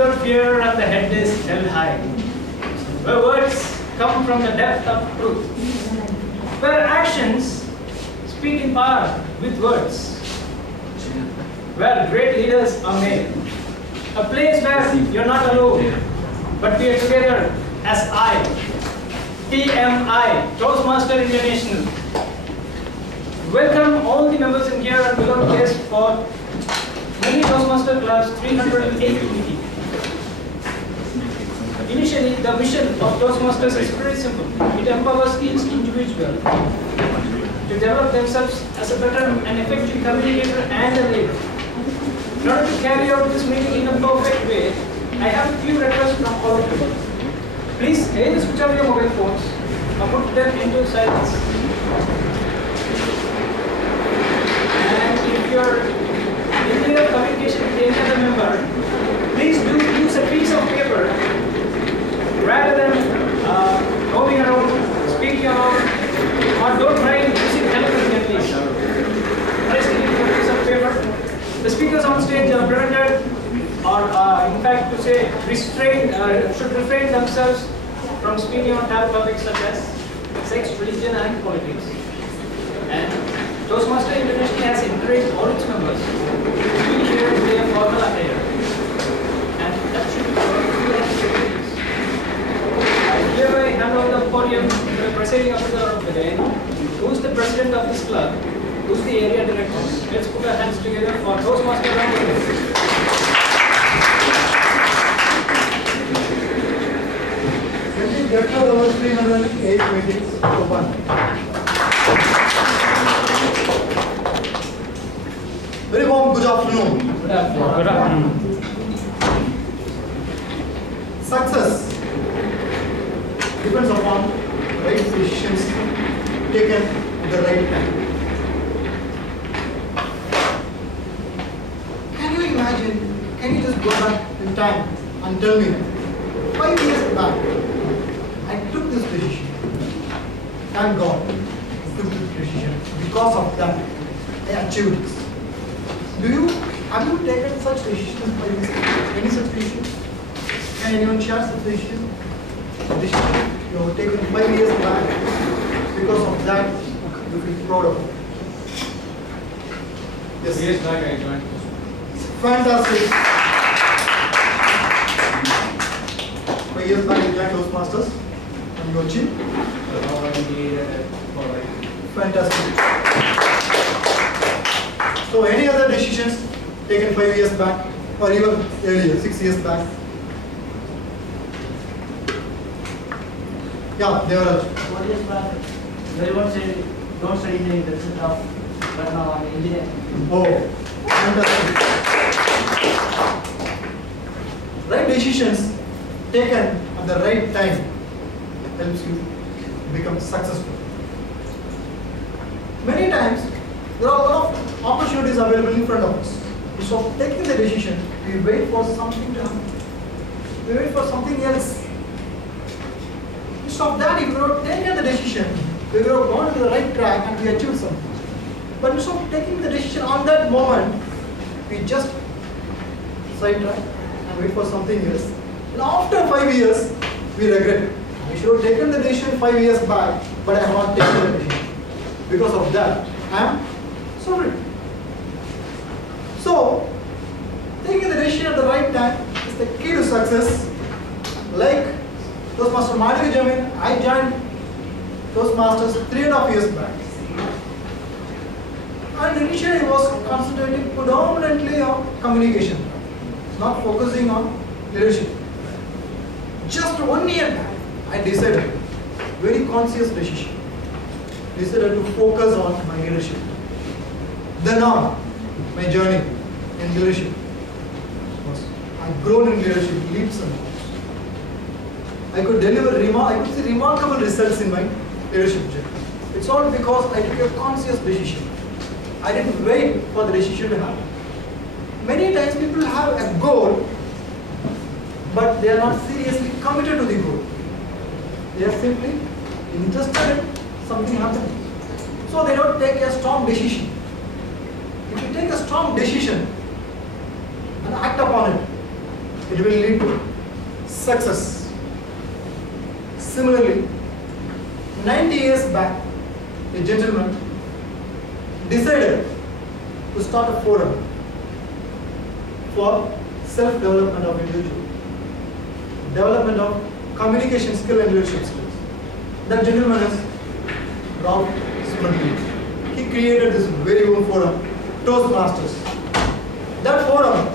without fear and the head is held high. Where words come from the depth of truth. Where actions speak in power with words. Where great leaders are made. A place where you're not alone, but we are together as I. TMI, Toastmaster International. Welcome all the members in here and below guests for Medley Toastmaster Club's 308th meeting. Initially, the mission of Toastmasters is very simple. It empowers each individual to develop themselves as a better and effective communicator and a leader. In order to carry out this meeting in a perfect way, I have a few requests from all of you. Please either switch off your mobile phones or put them into silence. And if you're in need of communication with any other member, please do use a piece of paper rather than roaming around, speaking around, or don't try using telephone at least. Please use a piece of paper. The speakers on stage are prevented, or in fact to say restrained, should refrain themselves from speaking on taboo topics such as sex, religion and politics. And Toastmaster International has encouraged all its members to be here in their formal attire. And that should be followed. I hereby hand over the podium to the presiding officer of the day, who is the president of this club, who is the area director. Let's put our hands together for Toastmaster round. Over 308 meetings open. Very warm good afternoon. Good afternoon. Good afternoon. Success depends upon right decisions taken at the right time. Can you imagine, can you just go back in time and tell me 5 years back I took this decision. Thank God I took this decision. Because of that, I achieved this. Have you taken such decisions by any such decision? Can anyone share such decision? Decision you have taken 5 years back. Because of that, you feel proud of it. Yes. Years back I joined. Fantastic. 5 years back you joined Toastmasters. And you achieved? Fantastic. So any other decisions taken 5 years back or even earlier, 6 years back? Yeah, they were. 4 years back, everyone said don't study engineering, that's it tough. But now I'm an engineer. Oh, fantastic. Right decisions taken at the right time helps you become successful. Many times, there are a lot of opportunities available in front of us. So taking the decision, we wait for something to happen. We wait for something else. Instead of that, if we have taken the decision, we would have gone to the right track and we achieved something. But instead of taking the decision on that moment, we just sidetrack and wait for something else. And after 5 years, we regret it. I should have taken the decision 5 years back, but I have not taken the decision. Because of that, I am sorry. So, taking the decision at the right time is the key to success. Like Toastmaster Medley Jamin, I joined Toastmasters 3.5 years back. And initially I was concentrating predominantly on communication, not focusing on leadership. Just 1 year back, I decided, very conscious decision, decided to focus on my leadership. Then on, my journey in leadership was, I've grown in leadership, leaps and bounds. I could deliver remarkable results in my leadership journey. It's all because I took a conscious decision. I didn't wait for the decision to happen. Many times people have a goal, but they are not seriously committed to the goal. They are simply interested in something happening. So they don't take a strong decision. If you take a strong decision and act upon it, it will lead to success. Similarly, 90 years back, a gentleman decided to start a forum for self-development of individual, development of communication skill and leadership skills. That gentleman is Medley. He created this very own forum, Toastmasters. That forum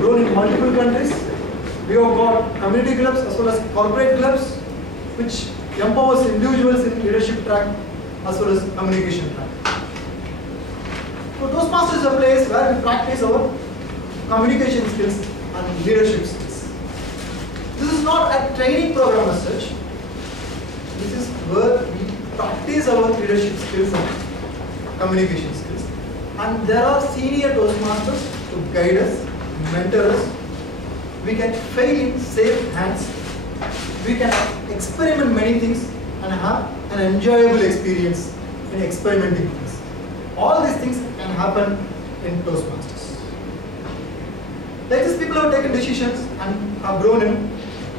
grown in multiple countries. We have got community clubs as well as corporate clubs, which empowers individuals in leadership track as well as communication track. So Toastmasters is a place where we practice our communication skills and leadership skills. This is not a training program as such. This is where we practice our leadership skills and communication skills. And there are senior Toastmasters to guide us, mentor us. We can fail in safe hands. We can experiment many things and have an enjoyable experience in experimenting things. All these things can happen in Toastmasters. Like these people have taken decisions and have grown in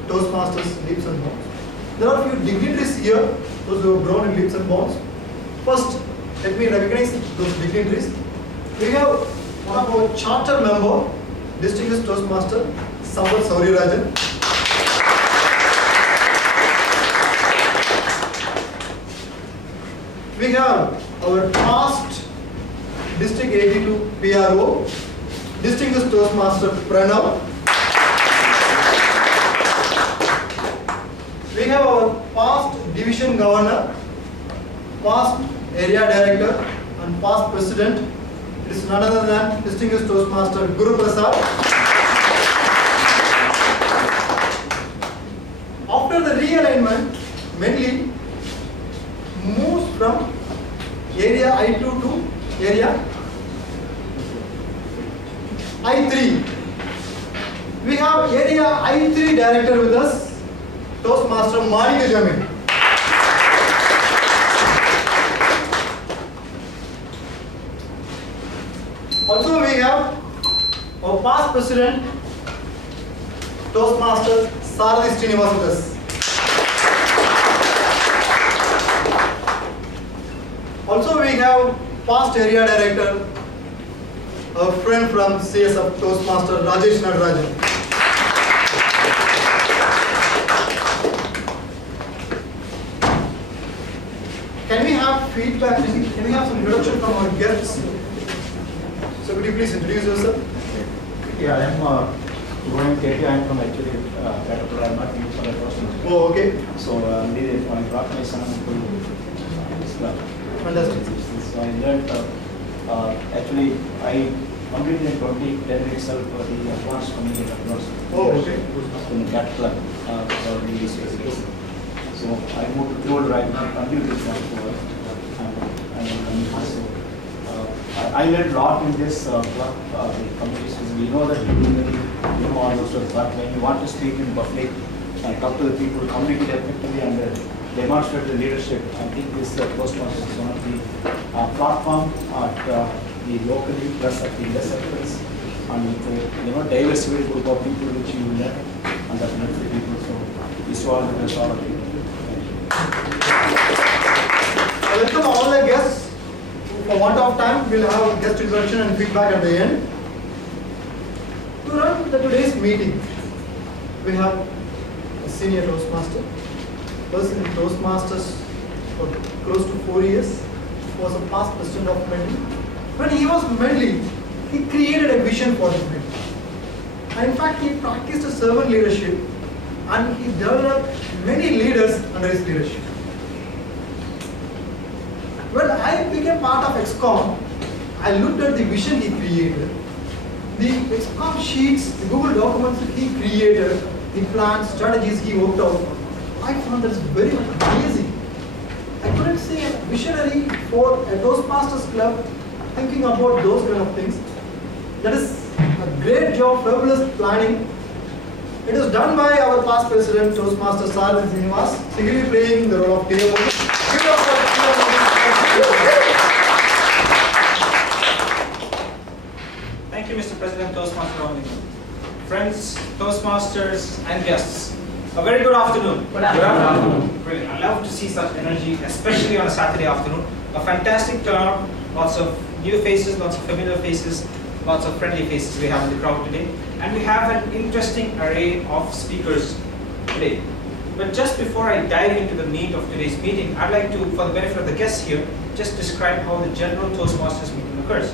Toastmasters leaps and bounds. There are a few dignitaries here, those who have grown in leaps and bounds. First, let me recognize those dignitaries. We have one of our charter member, distinguished Toastmaster, Sambat Saurirajan. We have our past District 82 PRO, distinguished Toastmaster Pranav. We have our past Division Governor, past Area Director and past President. It is none other than distinguished Toastmaster Guru Prasad. After the realignment, Medley moves from area I2 to area I3. We have area I3 director with us, Toastmaster Manika Jamin. Also we have our past president, Toastmaster Saradi Srinivas with us. Also we have past area director, a friend from CSF, Toastmaster Rajesh Nadarajan. Can we have feedback? Can we have some introduction from our guests? So could you please introduce yourself? Yeah, I am Rohan KT. I am from actually Caterpillar. I am not new for the first time. Oh, okay. So I brought my son to this club. Fantastic. So I learned, actually I completed in 2010 itself the advanced communication course. Oh, okay. In Caterpillar for the ECS. So I moved to Global Right now, continue this one for I learned a lot in this club, the competitions. We know that you know all those stuff, but when you want to speak in public and talk to the people, communicate effectively and demonstrate the leadership, I think this Toastmasters is one of the platform at the locally plus at the less and with diversity group of people which you will learn and that benefit people. So this all the all of you. Welcome all the guests. For want of time, we'll have guest introduction and feedback at the end. To run today's meeting, we have a senior Toastmaster, person in Toastmasters for close to 4 years, was a past president of Medley. When he was Medley, he created a vision for his Medley. And in fact, he practiced a servant leadership and he developed many leaders under his leadership. When I became part of XCOM, I looked at the vision he created, the XCOM sheets, the Google documents he created, the plans, strategies he worked out. I found that very amazing. I couldn't see a visionary for a Toastmasters club thinking about those kind of things. That is a great job, fabulous planning. It was done by our past president, Toastmaster Saradi Srinivas. So he will be playing the role of TMO. Thank you, Mr. President, Toastmaster Omni. Friends, Toastmasters, and guests, a very good afternoon. Good afternoon. Brilliant. I love to see such energy, especially on a Saturday afternoon. A fantastic turnout, lots of new faces, lots of familiar faces, lots of friendly faces we have in the crowd today. And we have an interesting array of speakers today. But just before I dive into the meat of today's meeting, I'd like to, for the benefit of the guests here, just describe how the general Toastmasters meeting occurs.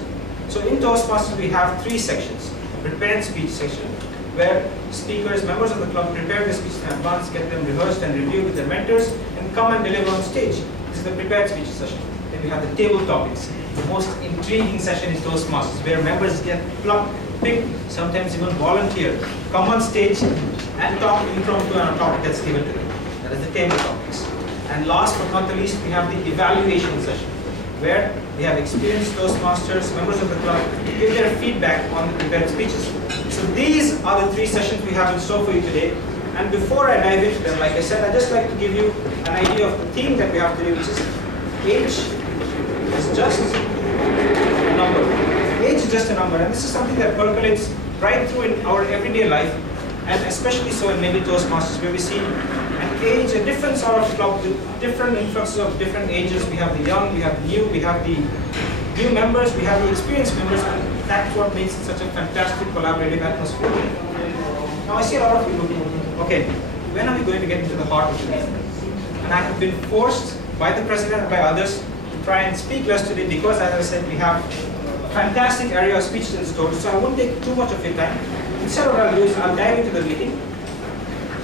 So in Toastmasters, we have three sections. A prepared speech section, where speakers, members of the club, prepare the speech in advance, get them rehearsed and reviewed with their mentors, and come and deliver on stage. This is the prepared speech session. Then we have the table topics. The most intriguing session is Toastmasters, where members get plucked, picked, sometimes even volunteer, come on stage and talk impromptu on a topic that's given to them. That is the table topics. And last but not the least, we have the evaluation session, where we have experienced Toastmasters, members of the club, give their feedback on the prepared speeches. So these are the three sessions we have in store for you today. And before I dive into them, like I said, I'd just like to give you an idea of the theme that we have today, which is age is just a number. Age is just a number, and this is something that percolates right through in our everyday life, and especially so in Medley Toastmasters, where we see an age, a different sort of club with different influxes of different ages. We have the young, we have the new, we have the new members, we have the experienced members, and that's what makes it such a fantastic collaborative atmosphere. Now I see a lot of people thinking, okay, when are we going to get into the heart of it? And I have been forced by the president and by others to try and speak less today because, as I said, we have a fantastic area of speeches in store, so I won't take too much of your time. Instead, what I'll do is I'll dive into the meeting.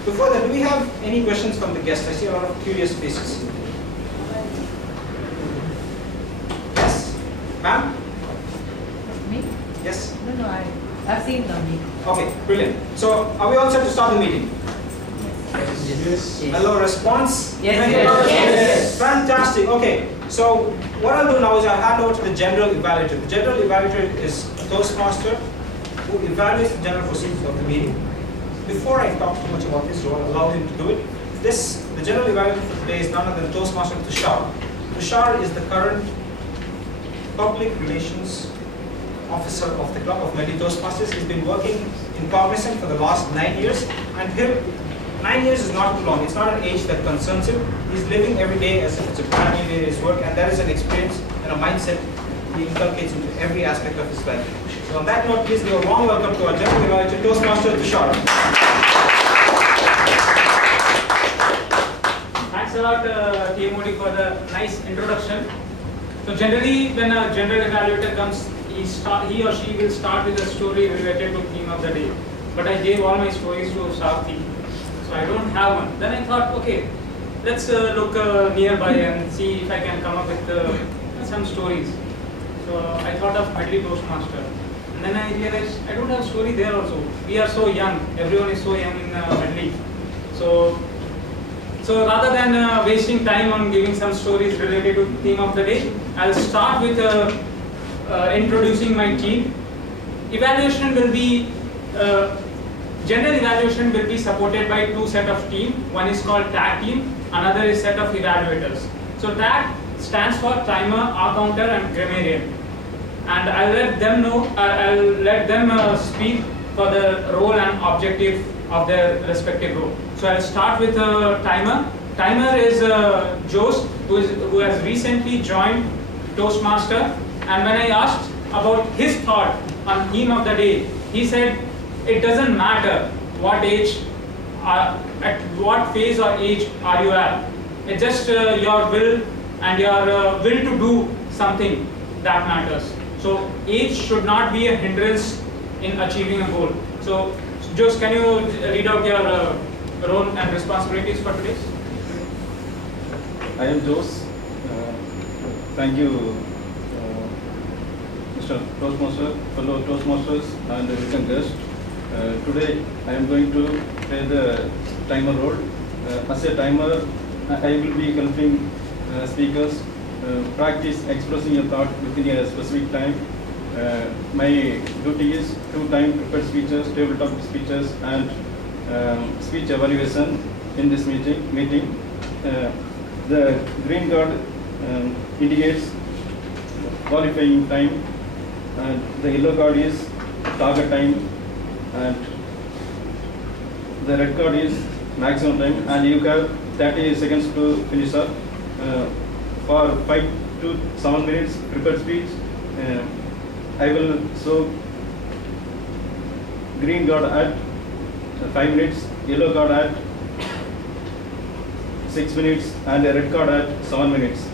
Before that, do we have any questions from the guests? I see a lot of curious faces. Yes? Ma'am? Me? Yes? No, I've seen the meeting. Okay, brilliant. So, are we all set to start the meeting? Yes. Hello, response? Yes, Yes. Fantastic. Okay, so what I'll do now is I'll hand over to the general evaluator. The general evaluator is a Toastmaster who evaluates the general procedures of the meeting. Before I talk too much about this role, allow him to do it. The general evaluator for today is none other than Toastmaster Tushar. Tushar is the current public relations officer of the club of Medley Toastmasters. He's been working in Cognizant for the last 9 years, and 9 years is not too long. It's not an age that concerns him. He's living every day as if it's a brand new day at his work, and that is an experience and a mindset he inculcates into every aspect of his life. So on that note, please give a warm welcome to our general evaluator, Toastmaster Tushar. Thanks a lot, TMOD, for the nice introduction. So generally, when a general evaluator comes, he or she will start with a story related to theme of the day. But I gave all my stories to Shakti, so I don't have one. Then I thought, okay, let's look nearby and see if I can come up with some stories. So I thought of Medley Toastmaster. And then I realized I don't have a story there also. We are so young, everyone is so young in Medley. So rather than wasting time on giving some stories related to the theme of the day, I'll start with introducing my team. Evaluation will be, general evaluation will be supported by two sets of team. One is called tag team, another is set of evaluators. So tag stands for timer, R-counter and grammarian. And I'll let them know, I'll let them speak for the role and objective of their respective role. So I'll start with timer. Timer is Jose, who has recently joined Toastmaster. And when I asked about his thought on theme of the day, he said it doesn't matter what age, at what phase or age are you at. It's just your will and your will to do something that matters. So age should not be a hindrance in achieving a goal. So Jose, can you read out your role and responsibilities for today? I am Jose. Thank you, Mr. Toastmaster, fellow Toastmasters and recent guests. Today I am going to play the timer role. As a timer, I will be helping speakers practice expressing a thought within a specific time. My duty is two-time prepared speeches, tabletop speeches, and speech evaluation in this meeting. The green card indicates qualifying time, and the yellow card is target time, and the red card is maximum time, and you have 30 seconds to finish up. For 5 to 7 minutes prepared speech, I will show green card at 5 minutes, yellow card at 6 minutes, and a red card at 7 minutes.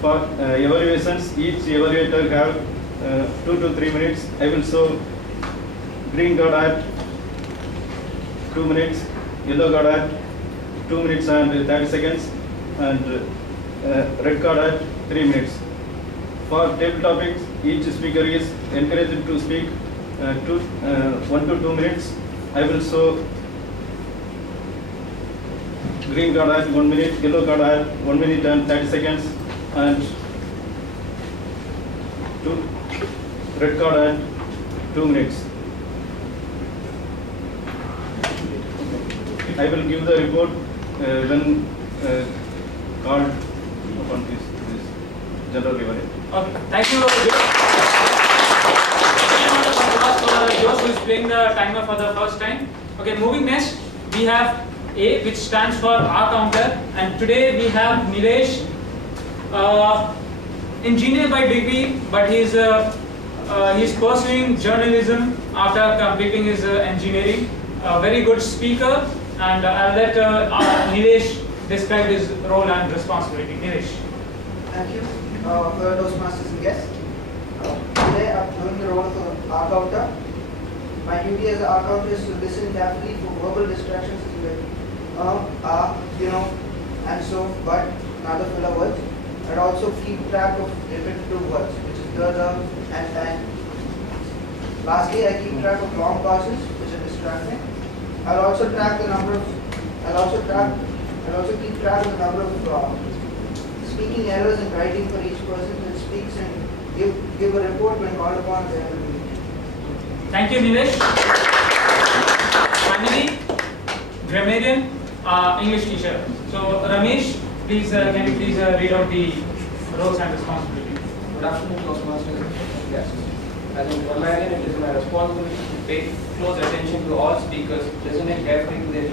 For evaluations, each evaluator have 2 to 3 minutes. I will show green card at 2 minutes, yellow card at 2 minutes and 30 seconds, and red card at 3 minutes. For table topics, each speaker is encouraged to speak 1 to 2 minutes. I will show green card at 1 minute, yellow card at 1 minute and 30 seconds, and red card at 2 minutes. I will give the report when called upon this general evaluation. Okay, thank you. Jose who is playing the timer for the first time. Okay, moving next, we have A, which stands for R counter, and today we have Nilesh, engineer by degree, but he's pursuing journalism after completing his engineering. A very good speaker, and I'll let Nilesh describe his role and responsibility. Nilesh. Thank you for Toastmasters and guests. Today I'm doing the role of the R counter. My duty as an R counter is to listen carefully for verbal distractions like you know, and so, but, and other filler words. And also keep track of repetitive words, which is the, and. Lastly, I keep track of long pauses, which are distracting. I'll also track the number of, I'll also keep track of the number of speaking errors and writing for each person that speaks, and give a report when called upon at the end of the meeting. Thank you, Nilesh. Finally, grammarian, English teacher. So, Ramesh, please, can you please read out the roles and responsibilities? Good afternoon, Toastmasters and guests. As a grammarian, it is my responsibility to pay close attention to all speakers, listening carefully to their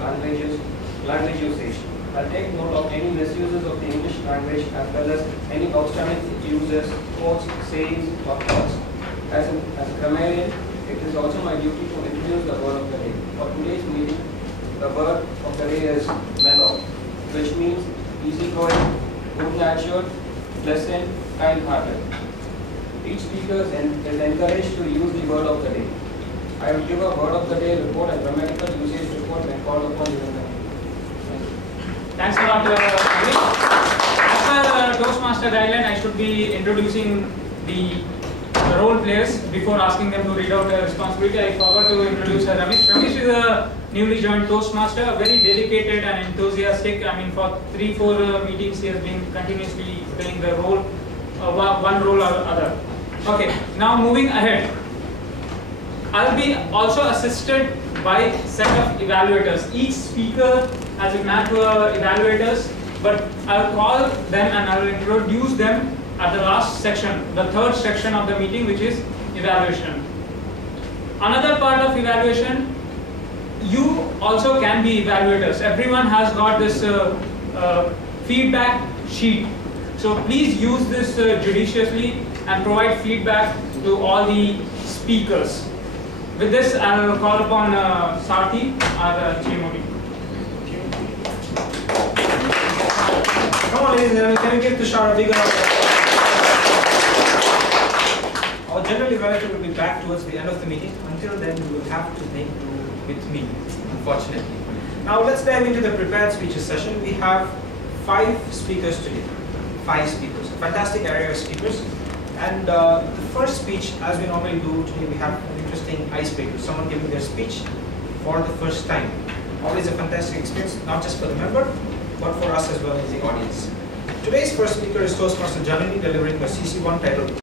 language usage. I'll take note of any misuses of the English language as well as any outstanding uses, quotes, sayings, or thoughts. As a grammarian, it is also my duty to introduce the word of the day. For today's meeting, the word of the day is mellow, which means easygoing, good-natured, pleasant, kind-hearted. Each speaker is encouraged to use the word of the day. I will give a word of the day report and grammatical usage report when called upon during the meeting. Thanks a lot, Ramesh. As per Toastmaster guideline, I should be introducing the role players before asking them to read out their responsibility. I forgot to introduce Ramesh. Ramesh is a newly joined Toastmaster, very dedicated and enthusiastic. I mean, for 3-4 meetings, he has been continuously playing the role, one role or other. Okay, now moving ahead. I'll be also assisted by set of evaluators. Each speaker has a map evaluators, but I'll call them and I'll introduce them at the last section, the third section of the meeting, which is evaluation. Another part of evaluation, you also can be evaluators. Everyone has got this feedback sheet. So please use this judiciously and provide feedback to all the speakers. With this, I will call upon Sarthi, our Chimodi. Come on, ladies and gentlemen, can you give Tushar a big round? Our general evaluator will be back towards the end of the meeting. Until then, you will have to make do with me, unfortunately. Now, let's dive into the prepared speeches session. We have 5 speakers today. 5 speakers, a fantastic area of speakers. And the first speech, as we normally do today, we have an interesting icebreaker, someone giving their speech for the first time. Always a fantastic experience, not just for the member, but for us as well as the audience. Today's first speaker is Toastmaster Janani, delivering the CC1 titled